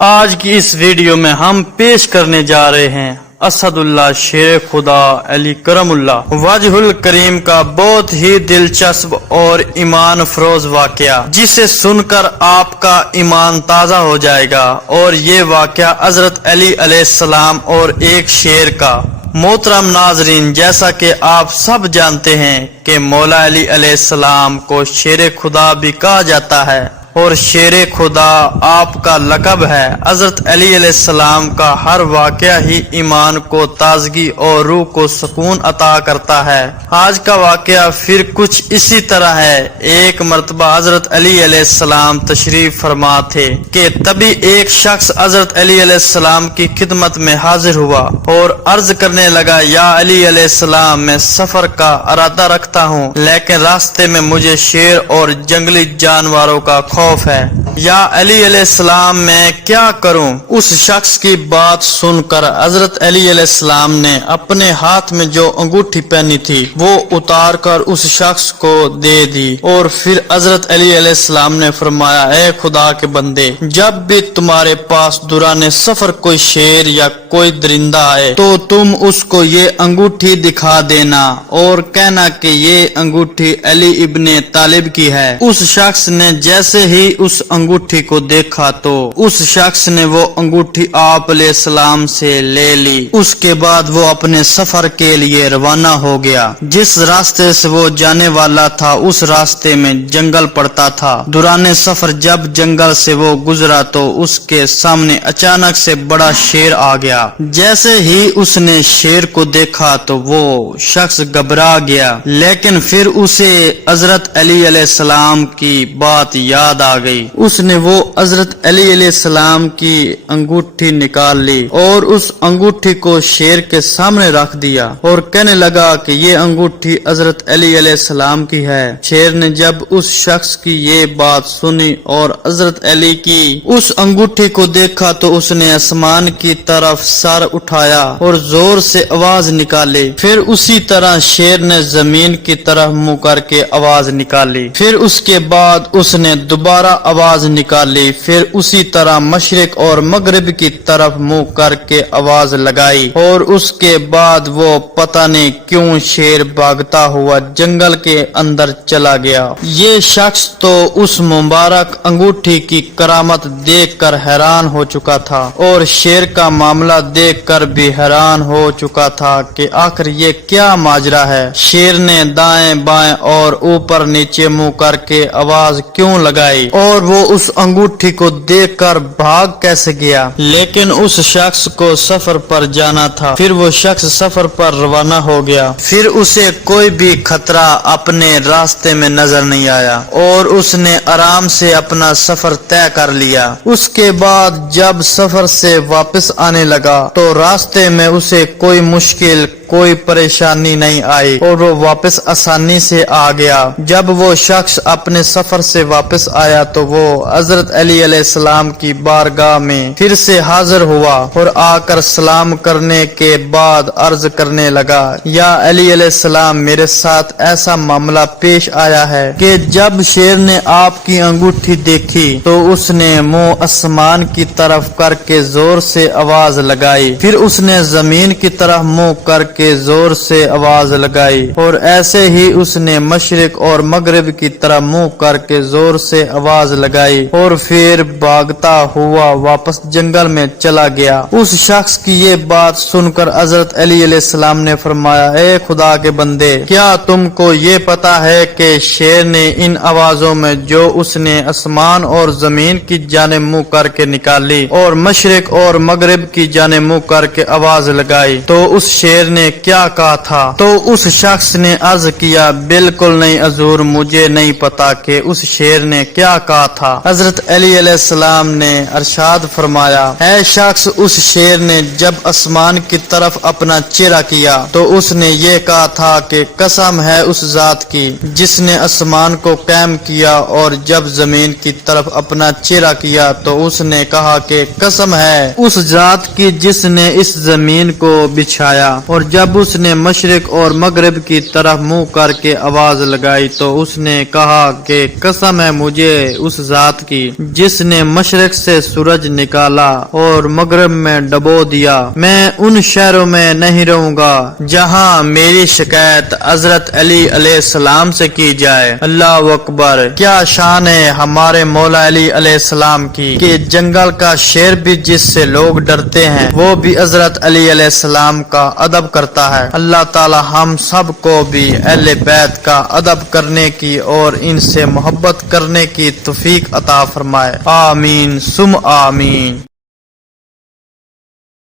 آج کی اس ویڈیو میں ہم پیش کرنے جا رہے ہیں اسد اللہ شیر خدا علی کرم اللہ وجہ الکریم کا بہت ہی دلچسپ اور ایمان افروز واقعہ، جسے سن کر آپ کا ایمان تازہ ہو جائے گا۔ اور یہ واقعہ حضرت علی علیہ السلام اور ایک شیر کا۔ محترم ناظرین، جیسا کہ آپ سب جانتے ہیں کہ مولا علی علیہ السلام کو شیر خدا بھی کہا جاتا ہے، اور شیر خدا آپ کا لقب ہے۔ حضرت علی علیہ السلام کا ہر واقعہ ہی ایمان کو تازگی اور روح کو سکون عطا کرتا ہے۔ آج کا واقعہ پھر کچھ اسی طرح ہے۔ ایک مرتبہ حضرت علی علیہ السلام تشریف فرما تھے کہ تبھی ایک شخص حضرت علی علیہ السلام کی خدمت میں حاضر ہوا اور عرض کرنے لگا، یا علی علیہ السلام، میں سفر کا ارادہ رکھتا ہوں، لیکن راستے میں مجھے شیر اور جنگلی جانوروں کا خوف ہے۔ یا علی علیہ السلام، میں کیا کروں؟ اس شخص کی بات سن کر حضرت علی علیہ السلام نے اپنے ہاتھ میں جو انگوٹھی پہنی تھی وہ اتار کر اس شخص کو دے دی، اور پھر حضرت علی علیہ السلام نے فرمایا، اے خدا کے بندے، جب بھی تمہارے پاس دوران سفر کوئی شیر یا کوئی درندہ آئے تو تم اس کو یہ انگوٹھی دکھا دینا اور کہنا کہ یہ انگوٹھی علی ابن طالب کی ہے۔ اس شخص نے جیسے ہی اس انگوٹھی کو دیکھا تو اس شخص نے وہ انگوٹھی آپ علیہ السلام سے لے لی۔ اس کے بعد وہ اپنے سفر کے لیے روانہ ہو گیا۔ جس راستے سے وہ جانے والا تھا اس راستے میں جنگل پڑتا تھا۔ دوران سفر جب جنگل سے وہ گزرا تو اس کے سامنے اچانک سے بڑا شیر آ گیا۔ جیسے ہی اس نے شیر کو دیکھا تو وہ شخص گھبرا گیا، لیکن پھر اسے حضرت علی علیہ السلام کی بات یاد آ گئی۔ اس نے وہ حضرت علی علیہ السلام کی انگوٹھی نکال لی اور اس انگوٹھی کو شیر کے سامنے رکھ دیا اور کہنے لگا کہ یہ انگوٹھی حضرت علی علیہ السلام کی ہے۔ شیر نے جب اس شخص کی یہ بات سنی اور حضرت علی کی اس انگوٹھی کو دیکھا تو اس نے آسمان کی طرف سر اٹھایا اور زور سے آواز نکالی۔ پھر اسی طرح شیر نے زمین کی طرف منہ کر کے آواز نکالی۔ پھر اس کے بعد اس نے دوبارہ آواز نکالی۔ پھر اسی طرح مشرق اور مغرب کی طرف منہ کر کے آواز لگائی، اور اس کے بعد وہ پتہ نہیں کیوں شیر بھاگتا ہوا جنگل کے اندر چلا گیا۔ یہ شخص تو اس مبارک انگوٹھی کی کرامت دیکھ کر حیران ہو چکا تھا، اور شیر کا معاملہ دیکھ کر بھی حیران ہو چکا تھا کہ آخر یہ کیا ماجرا ہے۔ شیر نے دائیں بائیں اور اوپر نیچے منہ کر کے آواز کیوں لگائی، اور وہ اس انگوٹھی کو دیکھ کر بھاگ کیسے گیا؟ لیکن اس شخص کو سفر پر جانا تھا۔ پھر وہ شخص سفر پر روانہ ہو گیا۔ پھر اسے کوئی بھی خطرہ اپنے راستے میں نظر نہیں آیا اور اس نے آرام سے اپنا سفر طے کر لیا۔ اس کے بعد جب سفر سے واپس آنے لگا تو راستے میں اسے کوئی مشکل کوئی پریشانی نہیں آئی اور وہ واپس آسانی سے آ گیا۔ جب وہ شخص اپنے سفر سے واپس آیا تو وہ حضرت علی علیہ السلام کی بارگاہ میں پھر سے حاضر ہوا اور آ کر سلام کرنے کے بعد عرض کرنے لگا، یا علی علیہ السلام، میرے ساتھ ایسا معاملہ پیش آیا ہے کہ جب شیر نے آپ کی انگوٹھی دیکھی تو اس نے منہ آسمان کی طرف کر کے زور سے آواز لگائی، پھر اس نے زمین کی طرف منہ کر کے زور سے آواز لگائی، اور ایسے ہی اس نے مشرق اور مغرب کی طرف منہ کر کے زور سے آواز لگائی، اور پھر بھاگتا ہوا واپس جنگل میں چلا گیا۔ اس شخص کی یہ بات سن کر حضرت علی علیہ السلام نے فرمایا، اے خدا کے بندے، کیا تم کو یہ پتا ہے کہ شیر نے ان آوازوں میں جو اس نے آسمان اور زمین کی جانب منہ کر کے نکالی اور مشرق اور مغرب کی جانب منہ کر کے آواز لگائی تو اس شیر نے کیا کہا تھا؟ تو اس شخص نے عرض کیا، بالکل نہیں حضور، مجھے نہیں پتا کہ اس شیر نے کیا کہا تھا۔ حضرت علی علیہ السلام نے ارشاد فرمایا، اے شخص، اس شیر نے جب آسمان کی طرف اپنا چہرہ کیا تو اس نے یہ کہا تھا کہ قسم ہے اس ذات کی جس نے آسمان کو قائم کیا، اور جب زمین کی طرف اپنا چہرہ کیا تو اس نے کہا کہ قسم ہے اس ذات کی جس نے اس زمین کو بچھایا، اور جب اس نے مشرق اور مغرب کی طرف منہ کر کے آواز لگائی تو اس نے کہا کہ قسم ہے مجھے اس ذات کی جس نے مشرق سے سورج نکالا اور مغرب میں ڈبو دیا، میں ان شہروں میں نہیں رہوں گا جہاں میری شکایت حضرت علی علیہ السلام سے کی جائے۔ اللہ اکبر! کیا شان ہے ہمارے مولا علی علیہ السلام کی کہ جنگل کا شیر بھی جس سے لوگ ڈرتے ہیں وہ بھی حضرت علی علیہ السلام کا ادب کرتا ہے۔ اللہ تعالی ہم سب کو بھی اہل بیت کا ادب کرنے کی اور ان سے محبت کرنے کی توفیق عطا فرمائے۔ آمین ثم آمین۔